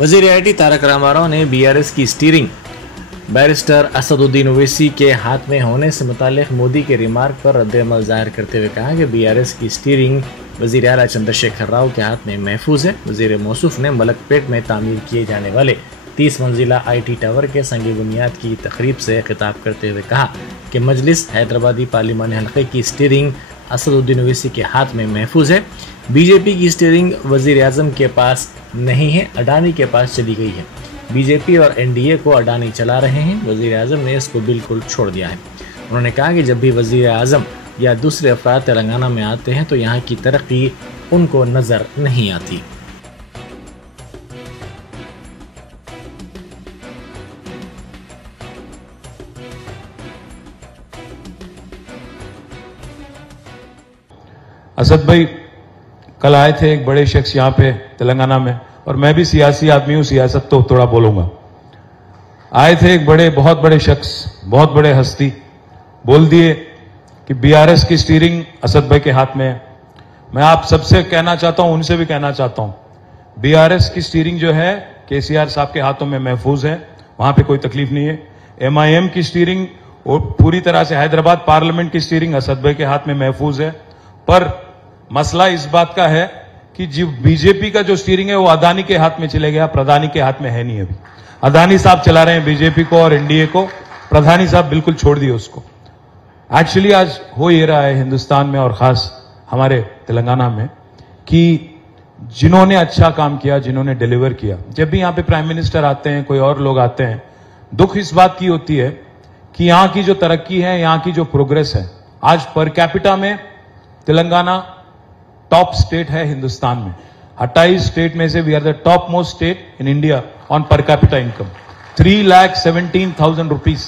वज़ीर आईटी तारक रामाराव ने बीआरएस की स्टीयरिंग बैरिस्टर असदुद्दीन ओवैसी के हाथ में होने से मुताल्लिक मोदी के रिमार्क पर रद्द-ए-अमल जाहिर करते हुए कहा कि बीआरएस की स्टीयरिंग वज़ीर आला चंद्रशेखर राव के हाथ में महफूज है। वज़ीर मौसूफ ने मलकपेट में तामीर किए जाने वाले 30 मंजिला आईटी टावर के संग बुनियाद की तकरीब से खिताब करते हुए कहा कि मजलिस हैदराबादी पार्लिमानी हल्के की स्टीयरिंग असदुद्दीन ओवैसी के हाथ में महफूज है। बीजेपी की स्टीयरिंग वज़ीर आज़म के पास नहीं है, अडानी के पास चली गई है। बीजेपी और एनडीए को अडानी चला रहे हैं, वज़ीर आज़म ने इसको बिल्कुल छोड़ दिया है। उन्होंने कहा कि जब भी वज़ीर आज़म या दूसरे अफराद तेलंगाना में आते हैं तो यहाँ की तरक्की उनको नज़र नहीं आती। असद भाई कल आए थे, एक बड़े शख्स यहाँ पे तेलंगाना में, और मैं भी सियासी आदमी हूं, सियासत तो थोड़ा बोलूंगा। आए थे एक बहुत बड़े शख्स, बहुत बड़े हस्ती, बोल दिए कि बीआरएस की स्टीयरिंग असद भाई के हाथ में है। मैं आप सबसे कहना चाहता हूं, उनसे भी कहना चाहता हूं, बीआरएस की स्टीयरिंग जो है केसीआर साहब के हाथों में महफूज है, वहां पे कोई तकलीफ नहीं है। एमआईएम की स्टीयरिंग और पूरी तरह से हैदराबाद पार्लियामेंट की स्टीयरिंग असद भाई के हाथ में महफूज है। पर मसला इस बात का है कि जो बीजेपी का जो स्टीयरिंग है वो अदानी के हाथ में चले गया, प्रधानी के हाथ में है नहीं। अभी अदानी साहब चला रहे हैं बीजेपी को और एनडीए को, प्रधानी साहब बिल्कुल छोड़ दिए उसको। एक्चुअली आज हो ये रहा है हिंदुस्तान में और खास हमारे तेलंगाना में कि जिन्होंने अच्छा काम किया, जिन्होंने डिलीवर किया, जब भी यहां पे प्राइम मिनिस्टर आते हैं, कोई और लोग आते हैं, दुख इस बात की होती है कि यहां की जो तरक्की है, यहां की जो प्रोग्रेस है, आज पर कैपिटा में तेलंगाना टॉप स्टेट है हिंदुस्तान में। 28 स्टेट में से we are the top most state in India on per capita income, 3,17,000 rupees.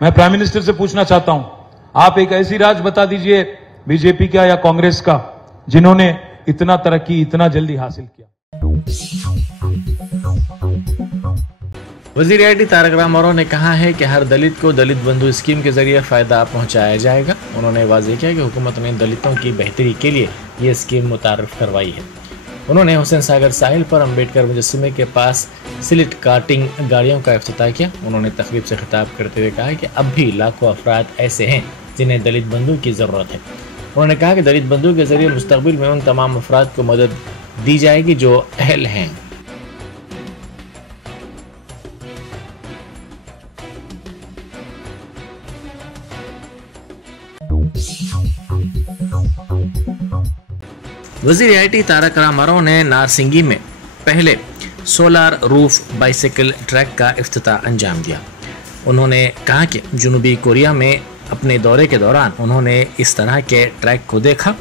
मैं प्राइम मिनिस्टर से पूछना चाहता हूं, आप एक ऐसी राज्य बता दीजिए बीजेपी का या कांग्रेस का जिन्होंने इतना तरक्की इतना जल्दी हासिल किया। वज़ीर आईटी तारक रामाराव ने कहा है कि हर दलित को दलित बंधु स्कीम के जरिए फ़ायदा पहुंचाया जाएगा। उन्होंने वाज़ेह किया कि हुकूमत ने दलितों की बेहतरी के लिए ये स्कीम मुतारफ़ करवाई है। उन्होंने हुसैन सागर साहिल पर अम्बेडकर मुजस्समे के पास स्लिट कार्टिंग गाड़ियों का इफ्तिताह किया। उन्होंने तकरीब से खिताब करते हुए कहा कि अब भी लाखों अफराद ऐसे हैं जिन्हें दलित बंधु की ज़रूरत है। उन्होंने कहा कि दलित बंधु के जरिए मुस्तक़बिल में उन तमाम अफराद को मदद दी जाएगी जो अहल हैं। वज़ीर आईटी तारक रामाराव ने नारसिंगी में पहले सोलार रूफ बाइसिकल ट्रैक का इफ्तिताह अंजाम दिया। उन्होंने कहा कि जनूबी कोरिया में अपने दौरे के दौरान उन्होंने इस तरह के ट्रैक को देखा,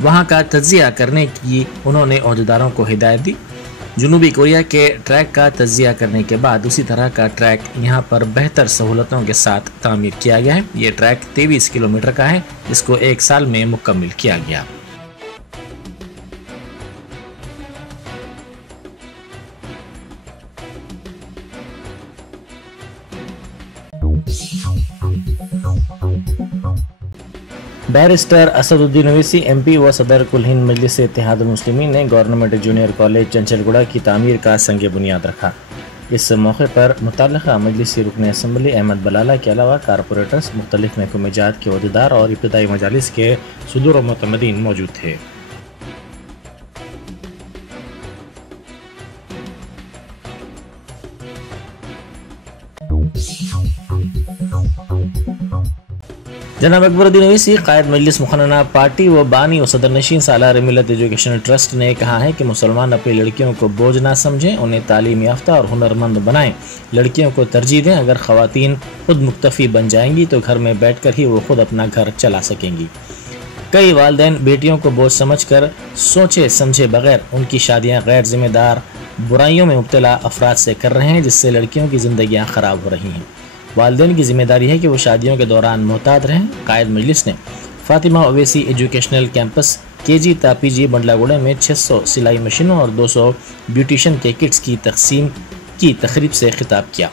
वहां का तज्जिया करने की उन्होंने ओहदेदारों को हिदायत दी। जनूबी कोरिया के ट्रैक का तज्जिया करने के बाद उसी तरह का ट्रैक यहाँ पर बेहतर सहूलतों के साथ तामीर किया गया है। ये ट्रैक 23 किलोमीटर का है, जिसको 1 साल में मुकम्मिल किया गया। बैरिस्टर असदुद्दीन ओवैसी एमपी व सदर कुल हिंद मजलिस इत्तेहादुल मुस्लिमीन ने गवर्नमेंट जूनियर कॉलेज चंचलगुड़ा की तामीर का संग बुनियाद रखा। इस मौके पर मुतल्लिका मजलिसी रुकन असम्बली अहमद बलाला के अलावा कारपोरेटर्स, मुख्तलिफ महकमे जात के ओहदेदार और इब्तदाई मजालिस के सुदूर व मुतमदीन मौजूद थे। जनाब अकबरुद्दीन ओवैसी कायद मजलिस मुखन्ना पार्टी व बानी व सदर नशीन सालार मिलत एजुकेशनल ट्रस्ट ने कहा है कि मुसलमान अपनी लड़कियों को बोझ ना समझें, उन्हें तालीम याफ्ता और हुनरमंद बनाएं, लड़कियों को तरजीह दें। अगर ख़वातीन खुद मुक्तफ़ी बन जाएंगी तो घर में बैठ कर ही वो खुद अपना घर चला सकेंगी। कई वालिदैन बेटियों को बोझ समझकर सोचे समझे बगैर उनकी शादियाँ गैर जिम्मेदार बुराइयों में मुब्तला अफराद से कर रहे हैं, जिससे लड़कियों की ज़िंदगियाँ ख़राब हो रही हैं। वालिदैन की जिम्मेदारी है कि वो शादियों के दौरान मोहतात रहें। कायद मजलिस ने Fatima Owaisi educational campus KG to PG Bandlaguda में 600 सिलाई मशीनों और 200 ब्यूटिशन के किट्स की तकसीम की तकरीब से खिताब किया।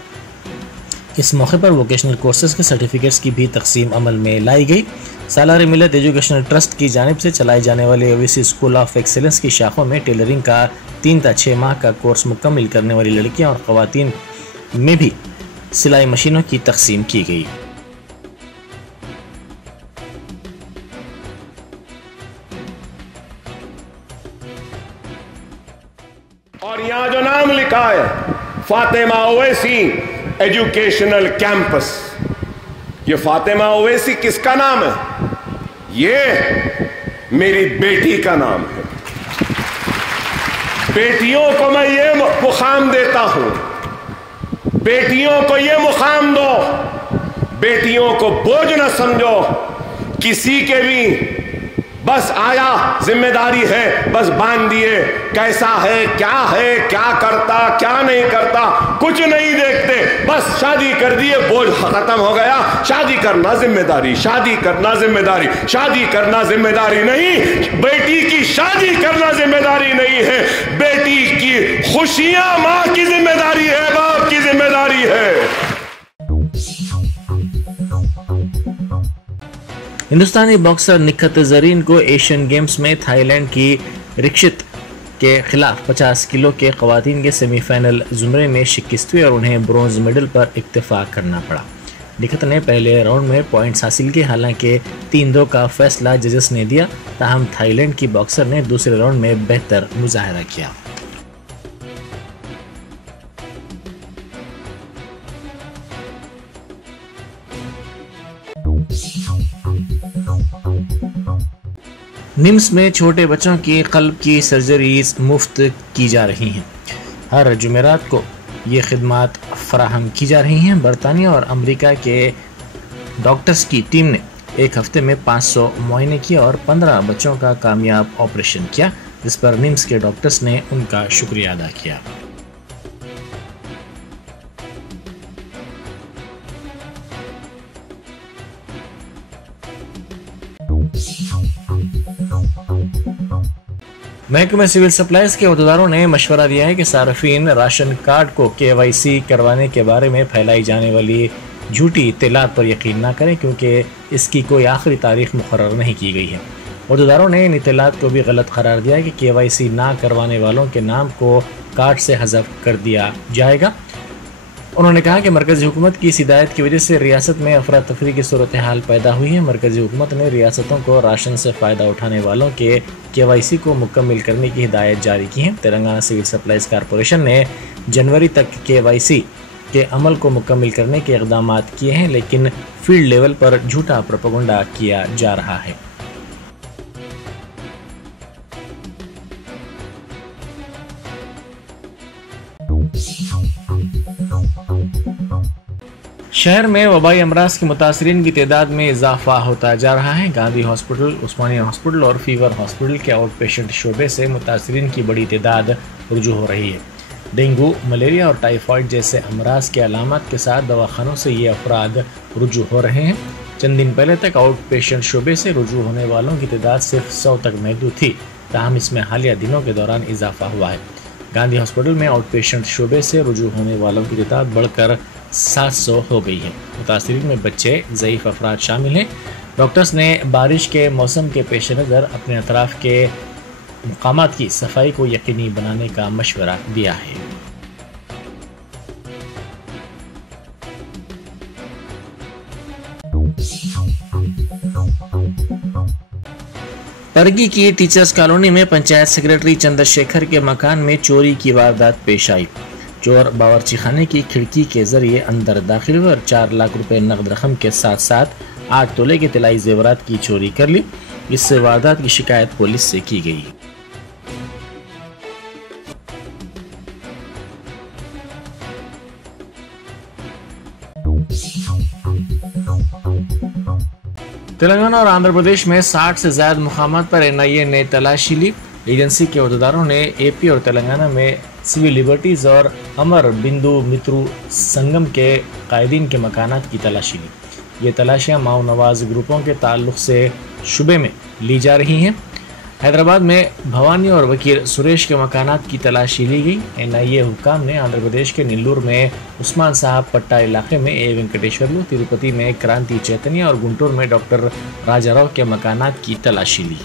इस मौके पर वोकेशनल कोर्सेज के सर्टिफिकेट्स की भी तकसीम अमल में लाई गई। सालार मिलत एजुकेशनल ट्रस्ट की जानिब से चलाई जाने वाली ओवैसी स्कूल ऑफ एक्सीलेंस की शाखों में टेलरिंग का 3 से 6 माह का कोर्स मुकम्मल करने वाली लड़कियां और खवातीन में भी सिलाई मशीनों की तकसीम की गई। और यहाँ जो नाम लिखा है फातिमा ओवैसी एजुकेशनल कैंपस, ये फातिमा ओवैसी किसका नाम है? ये मेरी बेटी का नाम है। बेटियों को मैं ये मुकाम देता हूं, बेटियों को ये मुकाम दो, बेटियों को बोझ न समझो। किसी के भी बस आया जिम्मेदारी है, बस बांध दिए, कैसा है, क्या करता, क्या नहीं करता, कुछ नहीं देखते, बस शादी कर दिए, बोझ खत्म हो गया। शादी करना जिम्मेदारी, शादी करना जिम्मेदारी, शादी करना जिम्मेदारी नहीं। बेटी की शादी करना जिम्मेदारी नहीं है, बेटी की खुशियां मां की जिम्मेदारी है, बाप की जिम्मेदारी है। हिंदुस्तानी बॉक्सर निखत जरीन को एशियन गेम्स में थाईलैंड की रिक्षित के खिलाफ 50 किलो के खवातीन के सेमीफाइनल जुमरे में शिकस्त हुई और उन्हें ब्रॉन्ज मेडल पर इत्तेफाक करना पड़ा। निखत ने पहले राउंड में पॉइंट्स हासिल किए, हालांकि 3-2 का फैसला जजेस ने दिया। ताहम थाईलैंड की बॉक्सर ने दूसरे राउंड में बेहतर मुजाहरा किया। निम्स में छोटे बच्चों की कल्ब की सर्जरीज मुफ्त की जा रही हैं। हर जुमेरात को ये खिदमात फराहम की जा रही हैं। बरतानिया और अमेरिका के डॉक्टर्स की टीम ने एक हफ्ते में 500 मुआयने किए और 15 बच्चों का कामयाब ऑपरेशन किया, जिस पर निम्स के डॉक्टर्स ने उनका शुक्रिया अदा किया। महकमे सिविल सप्लाईज के अहदेदारों ने मशवरा दिया है कि सार्फिन राशन कार्ड को KYC करवाने के बारे में फैलाई जाने वाली झूठी इत्तलात पर यकीन न करें, क्योंकि इसकी कोई आखिरी तारीख मुकर्रर नहीं की गई है। अहदेदारों ने इन इत्तलात को भी गलत करार दिया है कि KYC ना करवाने वालों के नाम को कार्ड से हज़फ कर दिया जाएगा। उन्होंने कहा कि मरकज़ी हुकूमत की इस हिदायत की वजह से रियासत में अफरा तफरी की सूरत हाल पैदा हुई है। मरकज़ी हुकूमत ने रियासतों को राशन से फ़ायदा उठाने वालों के KYC को मुकम्मल करने की हिदायत जारी की है। तेलंगाना सिविल सप्लाईज कॉरपोरेशन ने जनवरी तक KYC के अमल को मुकम्मल करने के इक़दाम किए हैं, लेकिन फील्ड लेवल पर झूठा प्रोपेगेंडा किया जा रहा है। शहर में वबाई अमराज के मुतासरीन की तादाद में इजाफा होता जा रहा है। गांधी हॉस्पिटल, उस्मानिया हॉस्पिटल और फीवर हॉस्पिटल के आउट पेशेंट शोबे से मुतासरीन की बड़ी तादाद रुजू हो रही है। डेंगू, मलेरिया और टाइफाइड जैसे अमराज के अलामत के साथ दवाखानों से ये अफराद रुजू हो रहे हैं। चंद दिन पहले तक आउट पेशेंट शोबे से रुजू होने वालों की तादाद सिर्फ 100 तक महदूद थी, ताहम इसमें हालिया दिनों के दौरान इजाफा हुआ है। गांधी हॉस्पिटल में आउट पेशेंट शोबे से रुजू होने वालों की तादाद बढ़कर 700 हो गई है। मुतासरीन में बच्चे, ज़ईफ़ अफराद शामिल हैं। डॉक्टर्स ने बारिश के मौसम के पेश नज़र अपने अतराफ़ के मकामात की सफाई को यकीनी बनाने का मशवरा दिया है। परगी की टीचर्स कॉलोनी में पंचायत सेक्रेटरी चंद्रशेखर के मकान में चोरी की वारदात पेश आई। चोर बावर्ची खाने की खिड़की के जरिए अंदर दाखिल हुए और 4 लाख रुपए नकद रकम के साथ साथ 8 तोले के तिलाई जेवरात की चोरी कर ली। इस वारदात की शिकायत पुलिस से की गई। तेलंगाना और आंध्र प्रदेश में 60 से ज्यादा मुकामात पर NIA ने तलाशी ली। एजेंसी के अहदेदारों ने AP और तेलंगाना में सिविल लिबर्टीज और अमर बिंदु मित्रु संगम के कायदीन के मकानात की तलाशी ली। ये तलाशियां माओ नवाज ग्रुपों के ताल्लुक से शुबे में ली जा रही हैं। हैदराबाद में भवानी और वकील सुरेश के मकानात की तलाशी ली गई। NIA हुक्काम ने आंध्र प्रदेश के नेल्लूर में उस्मान साहब पट्टा इलाके में A वेंकटेश्वरलू, तिरुपति में क्रांति चैतन्य और गुंटूर में डॉक्टर राजाराव के मकानात की तलाशी ली।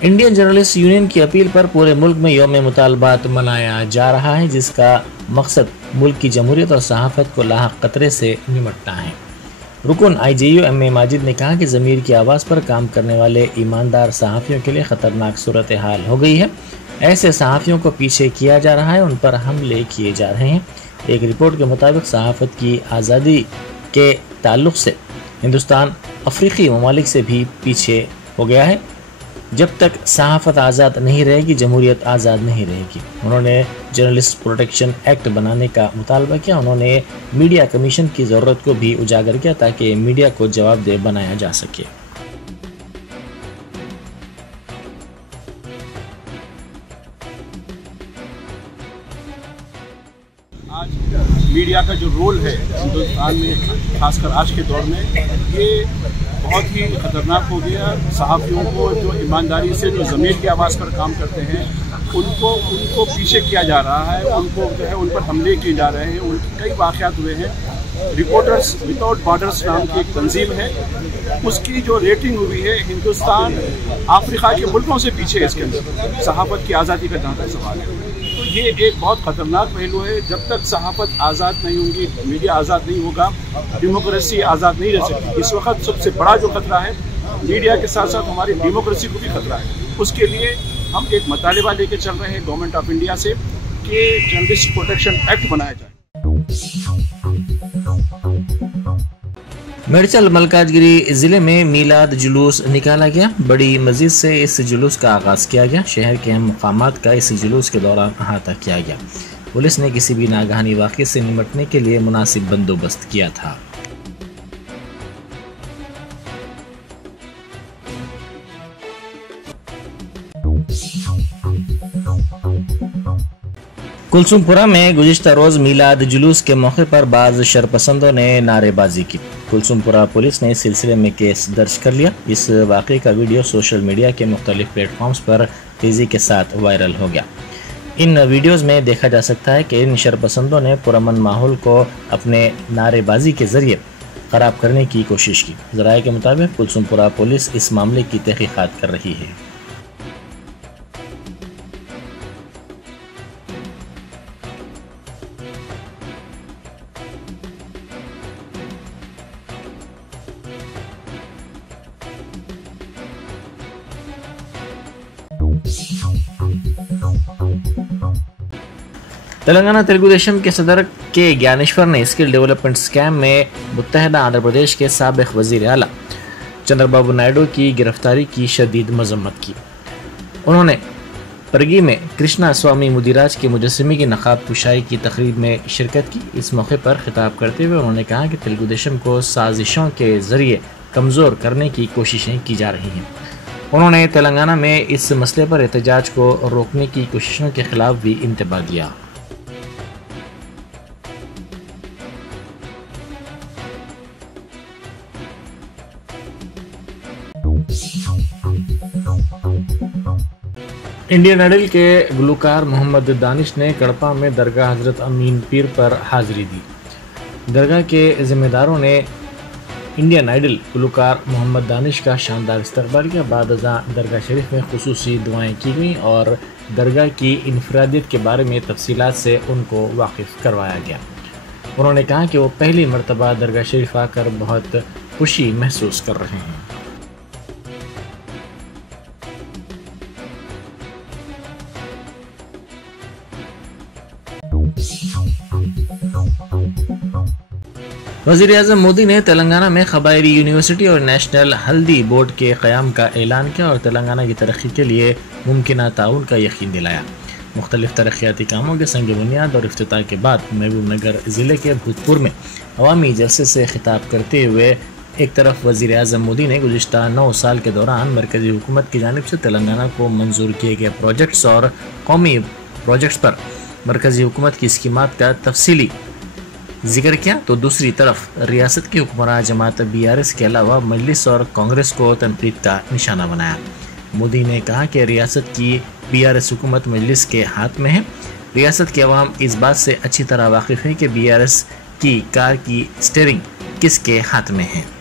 इंडियन जर्नलिस्ट यूनियन की अपील पर पूरे मुल्क में यौम मुतालबात मनाया जा रहा है, जिसका मकसद मुल्क की जमहूरियत और सहाफत को लाहक खतरे से निपटना है। रुकन IJU MA माजिद ने कहा कि ज़मीर की आवाज़ पर काम करने वाले ईमानदार सहाफ़ियों के लिए ख़तरनाक सूरत हाल हो गई है। ऐसे सहाफ़ियों को पीछे किया जा रहा है, उन पर हमले किए जा रहे हैं। एक रिपोर्ट के मुताबिक सहाफ़त की आज़ादी के ताल्लुक़ से हिंदुस्तान अफ्रीकी ममालिक से भी पीछे हो गया है। जब तक सहाफ़त आज़ाद नहीं रहेगी, जमहूरियत आज़ाद नहीं रहेगी। उन्होंने जर्नलिस्ट प्रोटेक्शन एक्ट बनाने का मुतालबा किया। उन्होंने मीडिया कमीशन की ज़रूरत को भी उजागर किया ताकि मीडिया को जवाबदेह बनाया जा सके। आज मीडिया का जो रोल है हिंदुस्तान में, खासकर आज के दौर में, ये बहुत ही खतरनाक हो गया। सहाफ़ियों को जो ईमानदारी से जो ज़मीर की आवाज़ पर काम करते हैं उनको पीछे किया जा रहा है, उनको जो है उन पर हमले किए जा रहे हैं। उनके कई वाक़यात हुए हैं। रिपोर्टर्स विदाउट बॉर्डर्स नाम की एक तंजीम है, उसकी जो रेटिंग हुई है, हिंदुस्तान अफ्रीका के मुल्कों से पीछे है इसके अंदर सहाफ़त की आज़ादी का जहाँ तक सवाल है। तो ये एक बहुत ख़तरनाक पहलू है। जब तक सहाफ़त आज़ाद नहीं होंगी, मीडिया आज़ाद नहीं होगा, डेमोक्रेसी आज़ाद नहीं रह सकती। इस वक्त सबसे बड़ा जो खतरा है मीडिया के साथ साथ हमारी डेमोक्रेसी को भी खतरा है। उसके लिए हम एक मुतालिबा लेके चल रहे हैं गवर्नमेंट ऑफ इंडिया से कि जर्नलिस्ट प्रोटेक्शन एक्ट बनाया जाए। मेडचल मलकाजगिरी जिले में मीलाद जुलूस निकाला गया। बड़ी मस्जिद से इस जुलूस का आगाज किया गया। शहर के अहम मकामात का इस जुलूस के दौरान अहाता किया गया। पुलिस ने किसी भी नागहानी वाक़े से निपटने के लिए मुनासिब बंदोबस्त किया था। कुलसुमपुरा में गुज़िश्ता रोज मीलाद जुलूस के मौके पर बाज़ शरपसंदों ने नारेबाजी की। कुलसुमपुरा पुलिस ने इस सिलसिले में केस दर्ज कर लिया। इस वाक़े का वीडियो सोशल मीडिया के मुख्तलिफ प्लेटफॉर्म्स पर तेज़ी के साथ वायरल हो गया। इन वीडियोज़ में देखा जा सकता है कि इन शरपसंदों ने पुरअमन माहौल को अपने नारेबाजी के ज़रिए ख़राब करने की कोशिश की। ज़राए के मुताबिक कुलसुमपुरा पुलिस इस मामले की तहक़ीक़ात कर रही है। तेलंगाना तेलुगु देशम के सदर के ज्ञानेश्वर ने स्किल डेवलपमेंट स्कैम में मुत्तहदा आंध्र प्रदेश के साबिक़ वज़ीर आला चंद्रबाबू नायडू की गिरफ्तारी की शदीद मज़म्मत की। उन्होंने परगी में कृष्णा स्वामी मुदिराज के मुजस्समे की नक़ाब कुशाई की तकरीब में शिरकत की। इस मौके पर खिताब करते हुए उन्होंने कहा कि तेलुगु देशम को साजिशों के ज़रिए कमज़ोर करने की कोशिशें की जा रही हैं। उन्होंने तेलंगाना में इस मसले पर एहतजाज को रोकने की कोशिशों के खिलाफ भी इंतबाह दिया। इंडियन आइडल के गुलकार मोहम्मद दानिश ने कड़पा में दरगाह हज़रत अमीन पीर पर हाज़िरी दी। दरगाह के ज़िम्मेदारों ने इंडियन आइडल गुलकार मोहम्मद दानिश का शानदार इस्तकबाल किया। बाद अज़ां दरगाह शरीफ में खुसूसी दुआएं की गईं और दरगाह की इनफरादियत के बारे में तफसीलात से उनको वाकिफ़ करवाया गया। उन्होंने कहा कि वो पहली मरतबा दरगाह शरीफ आकर बहुत खुशी महसूस कर रहे हैं। वज़ीर आज़म मोदी ने तेलंगाना में क़बायली यूनिवर्सिटी और नेशनल हल्दी बोर्ड के क़याम का ऐलान किया और तेलंगाना की तरक्की के लिए मुमकिन ताउन का यकीन दिलाया। मुख्तलिफ तरक्याती कामों के संग बुनियाद और इफ्तिताह के बाद महबूब नगर ज़िले के भूतपुर में अवामी जलसे से खिताब करते हुए एक तरफ वज़ीर आज़म मोदी ने गुज़िश्ता 9 साल के दौरान मरकज़ी हुकूमत की जानिब से तेलंगाना को मंजूर किए गए प्रोजेक्ट्स और कौमी प्रोजेक्ट्स पर मरकजी हुकूमत की स्कीमात का तफसीली जिक्र किया, तो दूसरी तरफ रियासत की हुक्मरान जमात BRS के अलावा मजलिस और कांग्रेस को तनकीद का निशाना बनाया। मोदी ने कहा कि रियासत की BRS हुकूमत मजलिस के हाथ में है। रियासत के अवाम इस बात से अच्छी तरह वाकिफ है कि BRS की कार की स्टीयरिंग किसके हाथ में है।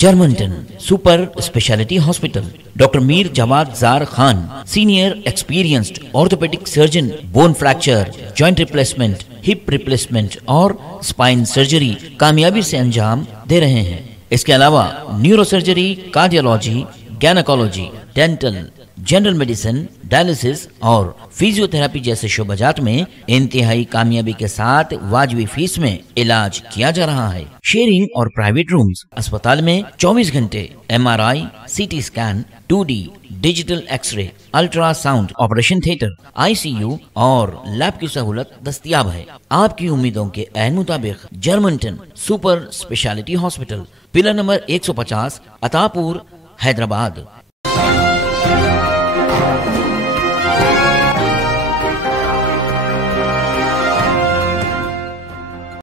Germanton super speciality hospital, doctor Mir Jawad Jar Khan, senior experienced orthopaedic surgeon, bone fracture, joint replacement, hip replacement और स्पाइन सर्जरी कामयाबी से अंजाम दे रहे हैं। इसके अलावा neuro surgery, cardiology, gynaecology, dental, general medicine, dialysis और फिजियोथेरेपी जैसे शोबाजात में इंतहाई कामयाबी के साथ वाजबी फीस में इलाज किया जा रहा है। शेयरिंग और प्राइवेट रूम्स, अस्पताल में 24 घंटे MRI, CT scan, 2D digital x-ray, ultrasound, operation theatre, ICU और लैब की सहूलत दस्तयाब है। आपकी उम्मीदों के ऐन मुताबिक Germanton super speciality hospital, pillar number 150, Attapur, Hyderabad.